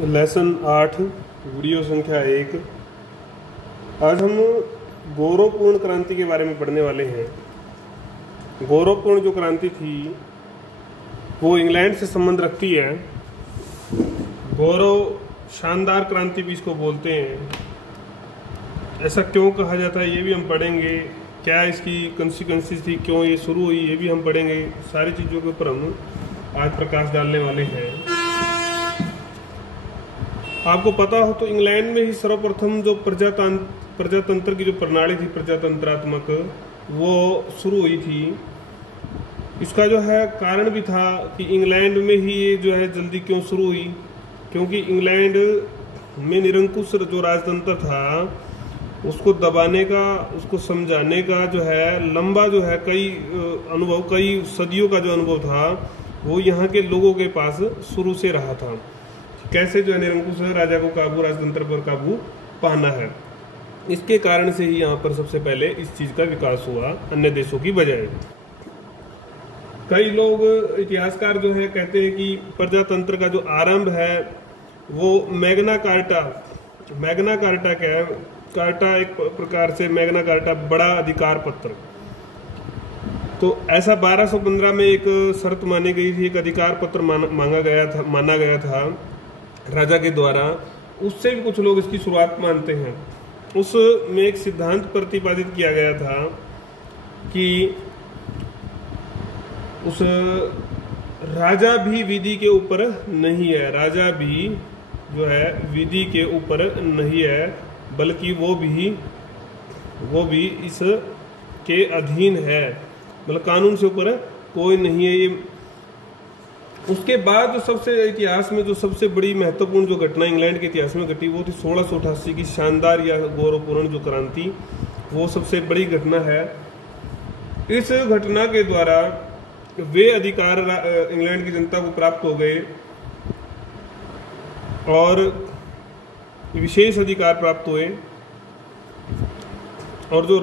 Lesson 8 video संख्या 1। आज हम गौरवपूर्ण क्रांति के बारे में पढ़ने वाले हैं। गौरवपूर्ण जो क्रांति थी वो इंग्लैंड से संबंध रखती है। गौरव शानदार क्रांति भी इसको बोलते हैं। ऐसा क्यों कहा जाता है ये भी हम पढ़ेंगे। क्या इसकी कंसिक्वेंसेस थी, क्यों ये शुरू हुई, ये भी हम पढ़ेंगे। सारी चीज़ों के ऊपर हम आज प्रकाश डालने वाले हैं। आपको पता हो तो इंग्लैंड में ही सर्वप्रथम जो प्रजातंत्र की जो प्रणाली थी, प्रजातंत्रात्मक, वो शुरू हुई थी। इसका जो है कारण भी था कि इंग्लैंड में ही ये जो है जल्दी क्यों शुरू हुई, क्योंकि इंग्लैंड में निरंकुश जो राजतंत्र था उसको दबाने का, उसको समझाने का जो है लंबा जो है कई सदियों का जो अनुभव था वो यहाँ के लोगों के पास शुरू से रहा था। कैसे जो है निरंकुश राजा को काबू, राजतंत्र पर काबू पाना है। इसके कारण से ही यहाँ पर सबसे पहले इस चीज का विकास हुआ अन्य देशों की बजाय। कई लोग इतिहासकार जो है कहते हैं कि प्रजातंत्र का जो आरंभ है वो मैग्ना कार्टा क्या है? कार्टा एक प्रकार से मैग्ना कार्टा बड़ा अधिकार पत्र। तो ऐसा 1215 में एक शर्त मानी गई थी, एक अधिकार पत्र माना गया था राजा के द्वारा। उससे भी कुछ लोग इसकी शुरुआत मानते हैं। उसमें एक सिद्धांत प्रतिपादित किया गया था कि उस राजा भी विधि के ऊपर नहीं है, राजा भी जो है विधि के ऊपर नहीं है, बल्कि वो भी इस के अधीन है, मतलब कानून से ऊपर कोई नहीं है। ये उसके बाद जो सबसे इतिहास में जो सबसे बड़ी महत्वपूर्ण जो घटना इंग्लैंड के इतिहास में घटी वो थी 1688 की शानदार या गौरवपूर्ण जो क्रांति। वो सबसे बड़ी घटना है। इस घटना के द्वारा वे अधिकार इंग्लैंड की जनता को प्राप्त हो गए और विशेष अधिकार प्राप्त हुए, और जो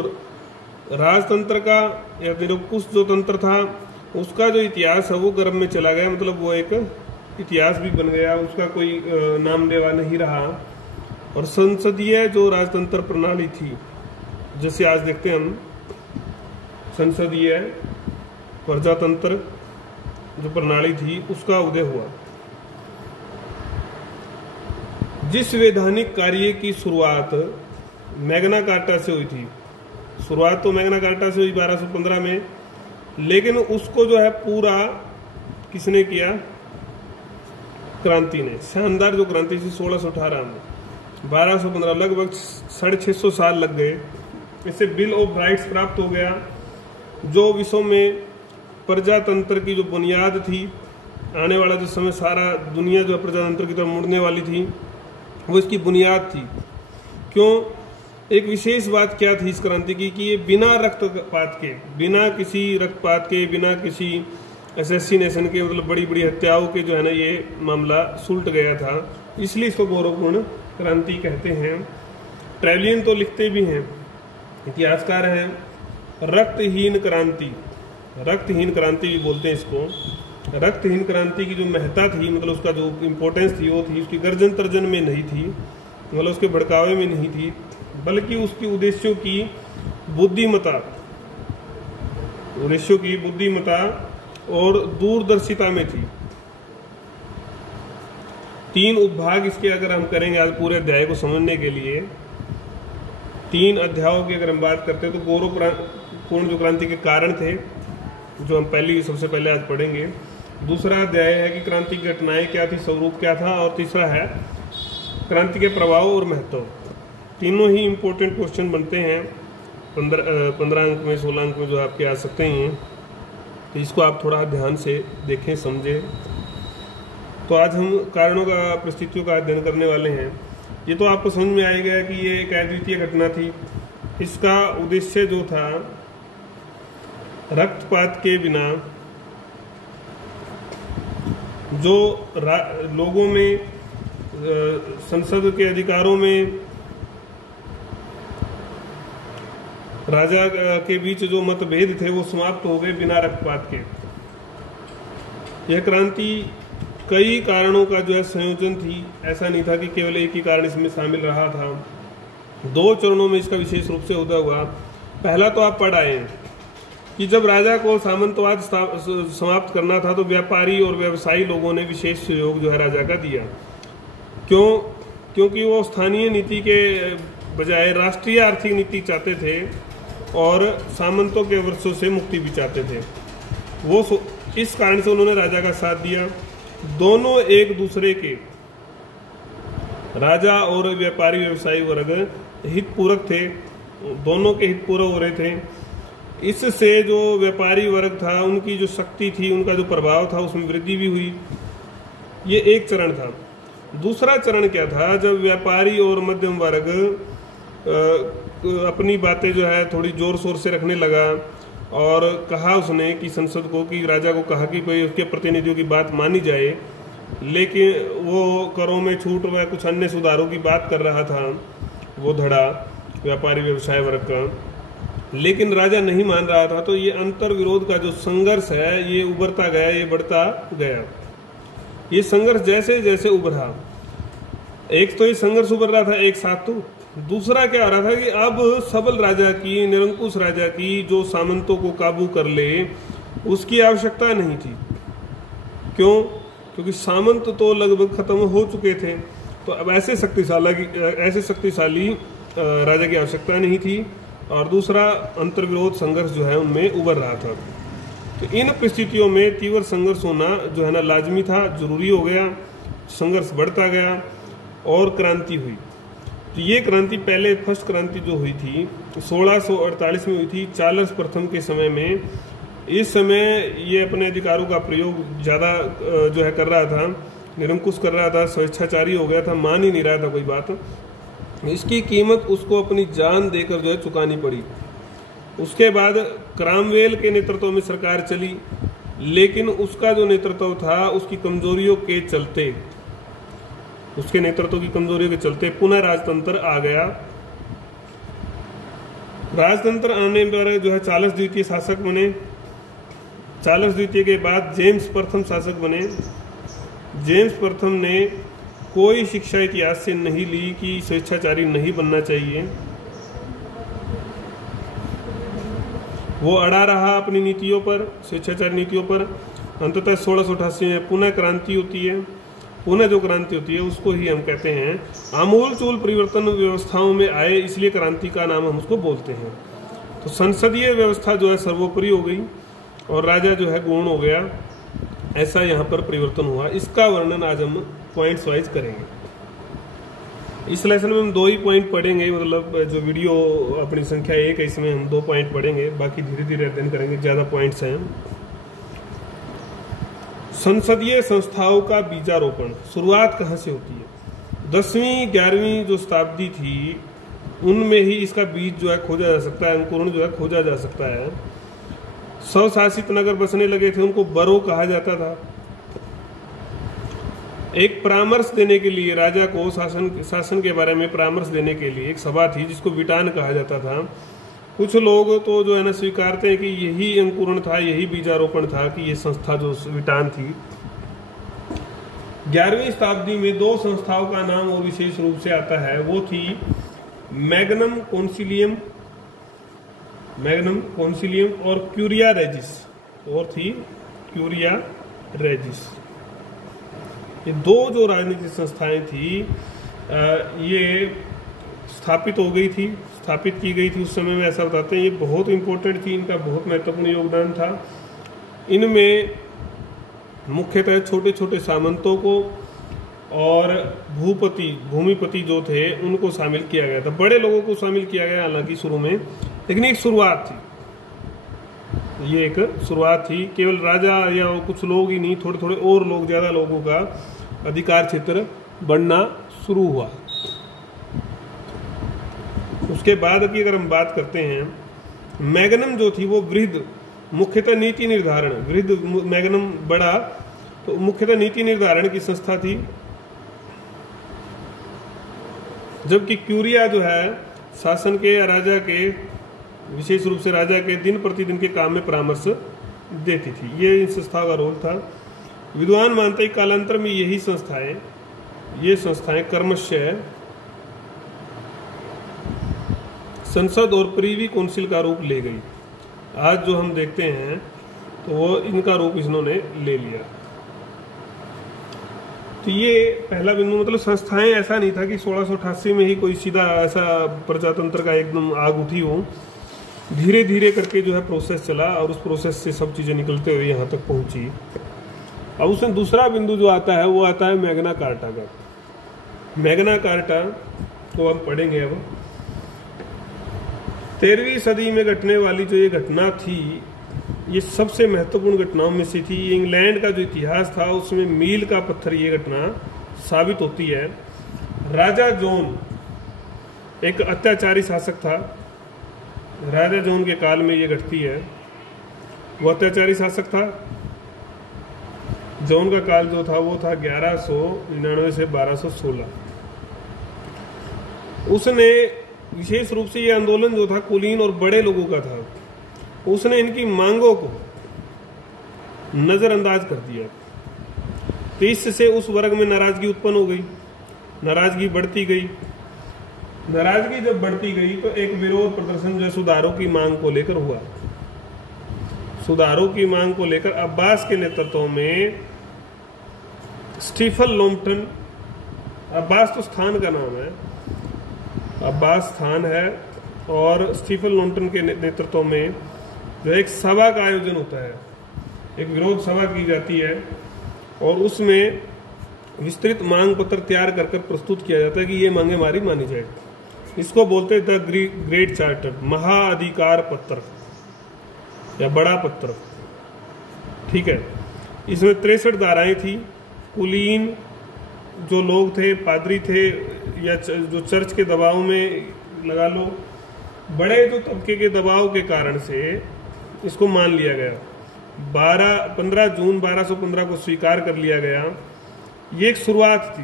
राजतंत्र का या निरंकुश जो तंत्र था उसका जो इतिहास है वो गर्भ में चला गया। मतलब वो एक इतिहास भी बन गया, उसका कोई नाम लेवा नहीं रहा। और संसदीय जो राजतंत्र प्रणाली थी, जैसे आज देखते हैं हम, संसदीय प्रजातंत्र जो प्रणाली थी उसका उदय हुआ। जिस वैधानिक कार्य की शुरुआत मैग्ना कार्टा से हुई थी, शुरुआत तो मैग्ना कार्टा से हुई 1215 में, लेकिन उसको जो है पूरा किसने किया? क्रांति ने। शानदार जो क्रांति थी 1618 में, 1215 लगभग 650 साल लग गए। इससे बिल ऑफ राइट्स प्राप्त हो गया, जो विश्व में प्रजातंत्र की जो बुनियाद थी। आने वाला जो समय सारा दुनिया जो प्रजातंत्र की तरफ मुड़ने वाली थी वो इसकी बुनियाद थी। क्यों? एक विशेष बात क्या थी इस क्रांति की कि ये बिना रक्तपात के, बिना किसी असैसिनेशन के, मतलब बड़ी बड़ी हत्याओं के जो है ना ये मामला सुलट गया था। इसलिए इसको गौरवपूर्ण क्रांति कहते हैं। ट्रेवलियन तो लिखते भी हैं, इतिहासकार हैं, रक्तहीन क्रांति भी बोलते हैं इसको। रक्तहीन क्रांति की जो महत्ता थी, मतलब उसका जो इम्पोर्टेंस थी वो थी उसकी गर्जन तर्जन में नहीं थी, मतलब उसके भड़कावे में नहीं थी, बल्कि उसकी उद्देश्यों की बुद्धिमता और दूरदर्शिता में थी। 3 उपभाग इसके अगर हम करेंगे आज पूरे अध्याय को समझने के लिए, 3 अध्यायों की अगर हम बात करते हैं तो गौरवपूर्ण जो क्रांति के कारण थे जो हम सबसे पहले आज पढ़ेंगे। दूसरा अध्याय है कि क्रांति की घटनाएं क्या थी, स्वरूप क्या था, और तीसरा है क्रांति के प्रभाव और महत्व। तीनों ही इम्पोर्टेंट क्वेश्चन बनते हैं 15 अंक में, 16 अंक में जो आपके आ सकते हैं। तो इसको आप थोड़ा ध्यान से देखें, समझें। तो आज हम कारणों का, परिस्थितियों का अध्ययन करने वाले हैं। ये तो आपको समझ में आएगा कि ये एक अद्वितीय घटना थी। इसका उद्देश्य जो था रक्तपात के बिना जो लोगों में, संसद के अधिकारों में, राजा के बीच जो मतभेद थे वो समाप्त हो गए बिना रक्तपात के। यह क्रांति कई कारणों का जो है संयोजन थी, ऐसा नहीं था कि केवल एक ही कारण इसमें शामिल रहा था। 2 चरणों में इसका विशेष रूप से उदय हुआ। पहला तो आप पढ़ आए कि जब राजा को सामंतवाद समाप्त करना था तो व्यापारी और व्यवसायी लोगों ने विशेष सहयोग जो है राजा का दिया। क्योंकि वो स्थानीय नीति के बजाय राष्ट्रीय आर्थिक नीति चाहते थे और सामंतों के वर्षों से मुक्ति भी चाहते थे। वो इस कारण से उन्होंने राजा का साथ दिया। दोनों एक दूसरे के, राजा और व्यापारी व्यवसायी वर्ग हित पूरक थे, दोनों के हित पूरक हो रहे थे। इससे जो व्यापारी वर्ग था उनकी जो शक्ति थी, उनका जो प्रभाव था उसमें वृद्धि भी हुई। ये एक चरण था। दूसरा चरण क्या था, जब व्यापारी और मध्यम वर्ग अपनी बातें जो है थोड़ी जोर शोर से रखने लगा और कहा उसने कि संसद को, कि राजा को कहा कि भाई उसके प्रतिनिधियों की बात मानी जाए, लेकिन वो करों में छूट व कुछ अन्य सुधारों की बात कर रहा था वो धड़ा व्यापारी व्यवसाय वर्ग का, लेकिन राजा नहीं मान रहा था। तो ये अंतर विरोध का जो संघर्ष है ये उभरता गया, ये बढ़ता गया। ये संघर्ष जैसे जैसे उभरा, एक तो ये संघर्ष उभर रहा था एक साथ, तो दूसरा क्या हो रहा था कि अब सबल राजा की, निरंकुश राजा की जो सामंतों को काबू कर ले उसकी आवश्यकता नहीं थी। क्यों? क्योंकि सामंत तो लगभग खत्म हो चुके थे। तो अब ऐसे शक्तिशाली राजा की आवश्यकता नहीं थी। और दूसरा अंतर्विरोध संघर्ष जो है उनमें उभर रहा था। तो इन परिस्थितियों में तीव्र संघर्ष होना जो है ना लाजमी था, जरूरी हो गया। संघर्ष बढ़ता गया और क्रांति हुई। तो ये क्रांति पहले फर्स्ट क्रांति जो हुई थी 1648 में हुई थी, चार्ल्स प्रथम के समय में। इस समय ये अपने अधिकारों का प्रयोग ज़्यादा जो है कर रहा था, निरंकुश कर रहा था, स्वेच्छाचारी हो गया था, मान ही नहीं रहा था कोई बात। इसकी कीमत उसको अपनी जान देकर जो है चुकानी पड़ी। उसके बाद क्रामवेल के नेतृत्व में सरकार चली, लेकिन उसका जो नेतृत्व था उसकी कमजोरियों के चलते, उसके नेतृत्व की कमजोरियों के चलते पुनः राजतंत्र आ गया। राजतंत्र आने पर जो है चार्ल्स द्वितीय शासक बने। चार्ल्स द्वितीय के बाद जेम्स प्रथम शासक बने। जेम्स प्रथम ने कोई शिक्षा इतिहास से नहीं ली कि स्वेच्छाचारी नहीं बनना चाहिए। वो अड़ा रहा अपनी नीतियों पर, स्वेच्छाचारी नीतियों पर। अंततः 1688 में पुनः क्रांति होती है। पुनः जो क्रांति होती है उसको ही हम कहते हैं आमूलचूल परिवर्तन व्यवस्थाओं में आए, इसलिए क्रांति का नाम हम उसको बोलते हैं। तो संसदीय व्यवस्था जो है सर्वोपरि हो गई और राजा जो है गौण हो गया। ऐसा यहाँ पर परिवर्तन हुआ। इसका वर्णन आज हम पॉइंट्स वाइज करेंगे। इस लेसन में हम 2 ही पॉइंट पढ़ेंगे, मतलब जो वीडियो अपनी संख्या 1 है इसमें हम 2 पॉइंट पढ़ेंगे, बाकी धीरे धीरे अध्ययन करेंगे, ज़्यादा पॉइंट्स हैं। संसदीय संस्थाओं का बीजारोपण शुरुआत कहाँ से होती है? 10वीं 11वीं जो शताब्दी थी उनमें ही इसका बीज जो है खोजा जा सकता है, अंकुरण जो है खोजा जा सकता है। स्वशासित नगर बसने लगे थे, उनको बरो कहा जाता था। एक परामर्श देने के लिए, राजा को शासन के बारे में परामर्श देने के लिए एक सभा थी जिसको विटान कहा जाता था। कुछ लोग तो जो है ना स्वीकारते हैं कि यही अंकुरण था, यही बीजारोपण था, कि ये संस्था जो विटान थी। 11वीं शताब्दी में 2 संस्थाओं का नाम और विशेष रूप से आता है, वो थी मैग्नम कॉन्सिलियम और क्यूरिया रेजिस, और थी क्यूरिया रेजिस। ये 2 जो राजनीतिक संस्थाएं थी ये स्थापित की गई थी उस समय में, ऐसा बताते हैं। ये बहुत इंपॉर्टेंट थी, इनका बहुत महत्वपूर्ण योगदान था। इनमें मुख्यतः छोटे छोटे सामंतों को और भूमिपति जो थे उनको शामिल किया गया था। बड़े लोगों को शामिल किया गया हालांकि शुरू में, लेकिन एक शुरुआत थी। ये एक शुरुआत थी, केवल राजा या कुछ लोग ही नहीं, थोड़े थोड़े और लोग, ज़्यादा लोगों का अधिकार क्षेत्र बढ़ना शुरू हुआ। उसके बाद की अगर हम बात करते हैं, मैग्नम जो थी वो वृहद, मुख्यतः नीति निर्धारण, वृहद मैग्नम बड़ा, तो मुख्यतः नीति निर्धारण की संस्था थी। जबकि क्यूरिया जो है शासन के या राजा के, विशेष रूप से राजा के दिन प्रतिदिन के काम में परामर्श देती थी। ये इन संस्थाओं का रोल था। विद्वान मानते हैं कालांतर में ये संस्थाएं कर्मशः संसद और प्रीवी काउंसिल का रूप ले गई। आज जो हम देखते हैं तो वो इनका रूप इन्होंने ले लिया। तो ये पहला बिंदु, मतलब संस्थाएं, ऐसा नहीं था कि 1688 में ही कोई सीधा ऐसा प्रजातंत्र का एकदम आग उठी हो। धीरे धीरे करके जो है प्रोसेस चला और उस प्रोसेस से सब चीज़ें निकलते हुए यहाँ तक पहुँची। अब उसमें दूसरा बिंदु जो आता है वो आता है मैग्ना कार्टा का। मैग्ना कार्टा को हम पढ़ेंगे। अब 13वीं सदी में घटने वाली जो ये घटना थी, ये सबसे महत्वपूर्ण घटनाओं में से थी। इंग्लैंड का जो इतिहास था उसमें मील का पत्थर ये घटना साबित होती है। राजा जॉन एक अत्याचारी शासक था। राजा जॉन के काल में ये घटती है। वो अत्याचारी शासक था। जॉन का काल जो था वो था 1199 से 1216। उसने विशेष रूप से ये आंदोलन जो था कुलीन और बड़े लोगों का था। उसने इनकी मांगों को नजरअंदाज कर दिया। तो इससे उस वर्ग में नाराजगी उत्पन्न हो गई। नाराजगी बढ़ती गई। नाराजगी जब बढ़ती गई तो एक विरोध प्रदर्शन जो सुधारों की मांग को लेकर हुआ। सुधारों की मांग को लेकर अब्बास के नेतृत्व में स्टीफन लॉम्पटन, अब्बास तो स्थान का नाम है, अब्बास स्थान है, और स्टीफन लॉम्पटन के नेतृत्व में जो एक सभा का आयोजन होता है, एक विरोध सभा की जाती है और उसमें विस्तृत मांग पत्र तैयार कर प्रस्तुत किया जाता है कि ये मांगे हमारी मानी जाए। इसको बोलते हैं द ग्रेट चार्टर, महाअधिकार पत्र या बड़ा पत्र। ठीक है। इसमें 63 धाराएं थी। कुलीन जो लोग थे, पादरी थे, या जो चर्च के दबाव में लगा लो, बड़े जो तबके के दबाव के कारण से इसको मान लिया गया। 15 जून 1215 को स्वीकार कर लिया गया। ये एक शुरुआत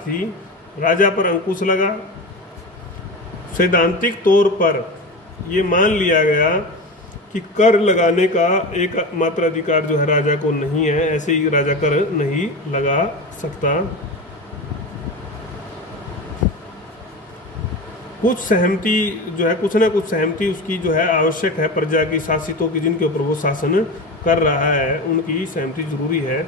थी। राजा पर अंकुश लगा। सैद्धांतिक तौर पर ये मान लिया गया कि कर लगाने का एक मात्र अधिकार जो है राजा को नहीं है। ऐसे ही राजा कर नहीं लगा सकता। कुछ सहमति जो है, कुछ ना कुछ सहमति उसकी जो है आवश्यक है। प्रजा की, शासितों की, जिनके ऊपर वो शासन कर रहा है, उनकी सहमति जरूरी है।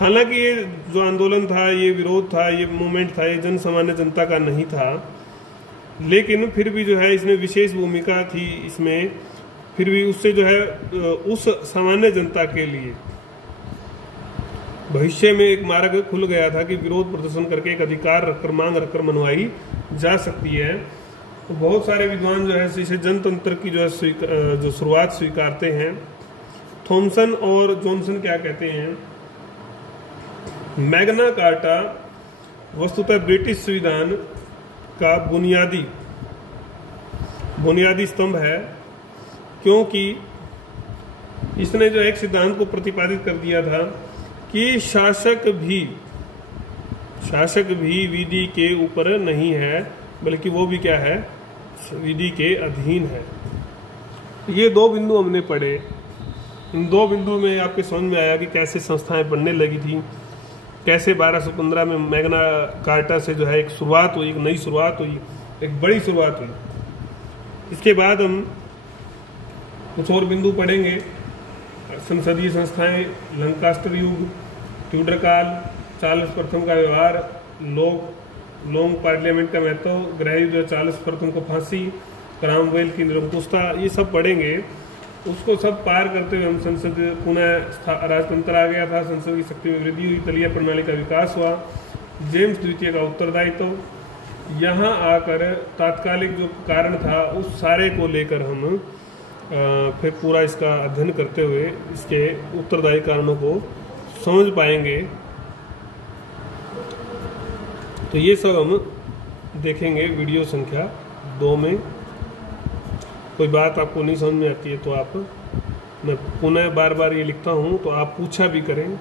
हालांकि ये जो आंदोलन था, ये विरोध था, ये मूवमेंट था, ये जन सामान्य जनता का नहीं था, लेकिन फिर भी जो है इसमें विशेष भूमिका थी। इसमें फिर भी उससे जो है उस सामान्य जनता के लिए भविष्य में एक मार्ग खुल गया था कि विरोध प्रदर्शन करके एक अधिकार रखकर, मांग रखकर मनवाई जा सकती है। तो बहुत सारे विद्वान जो है इसे जनतंत्र की जो है जो शुरुआत स्वीकारते हैं। थॉमसन और जॉनसन क्या कहते हैं? मैग्ना कार्टा वस्तुतः ब्रिटिश संविधान का बुनियादी स्तंभ है, क्योंकि इसने जो एक सिद्धांत को प्रतिपादित कर दिया था कि शासक भी विधि के ऊपर नहीं है, बल्कि वो भी क्या है, विधि के अधीन है। ये 2 बिंदु हमने पढ़े। इन 2 बिंदु में आपके समझ में आया कि कैसे संस्थाएं बनने लगी थी, कैसे 1215 में मैग्ना कार्टा से जो है एक शुरुआत हुई, एक नई शुरुआत हुई, एक बड़ी शुरुआत हुई। इसके बाद हम कुछ और बिंदु पढ़ेंगे। संसदीय संस्थाएं, लंकास्टर युग, ट्यूडर काल, चार्ल्स प्रथम का व्यवहार, लॉन्ग पार्लियामेंट का महत्व, गृह युद्ध, चार्ल्स प्रथम को फांसी, क्रामवेल की निरंकुशता, ये सब पढ़ेंगे। उसको सब पार करते हुए हम संसद पुनः राजतंत्र आ गया था, संसद की शक्ति में वृद्धि हुई, तलीय प्रणाली का विकास हुआ, जेम्स द्वितीय का उत्तरदायित्व, यहाँ आकर तात्कालिक जो कारण था उस सारे को लेकर हम फिर पूरा इसका अध्ययन करते हुए इसके उत्तरदायी कारणों को समझ पाएंगे। तो ये सब हम देखेंगे वीडियो संख्या 2 में। कोई बात आपको नहीं समझ में आती है तो आप, मैं पुनः बार बार ये लिखता हूँ तो आप पूछा भी करें।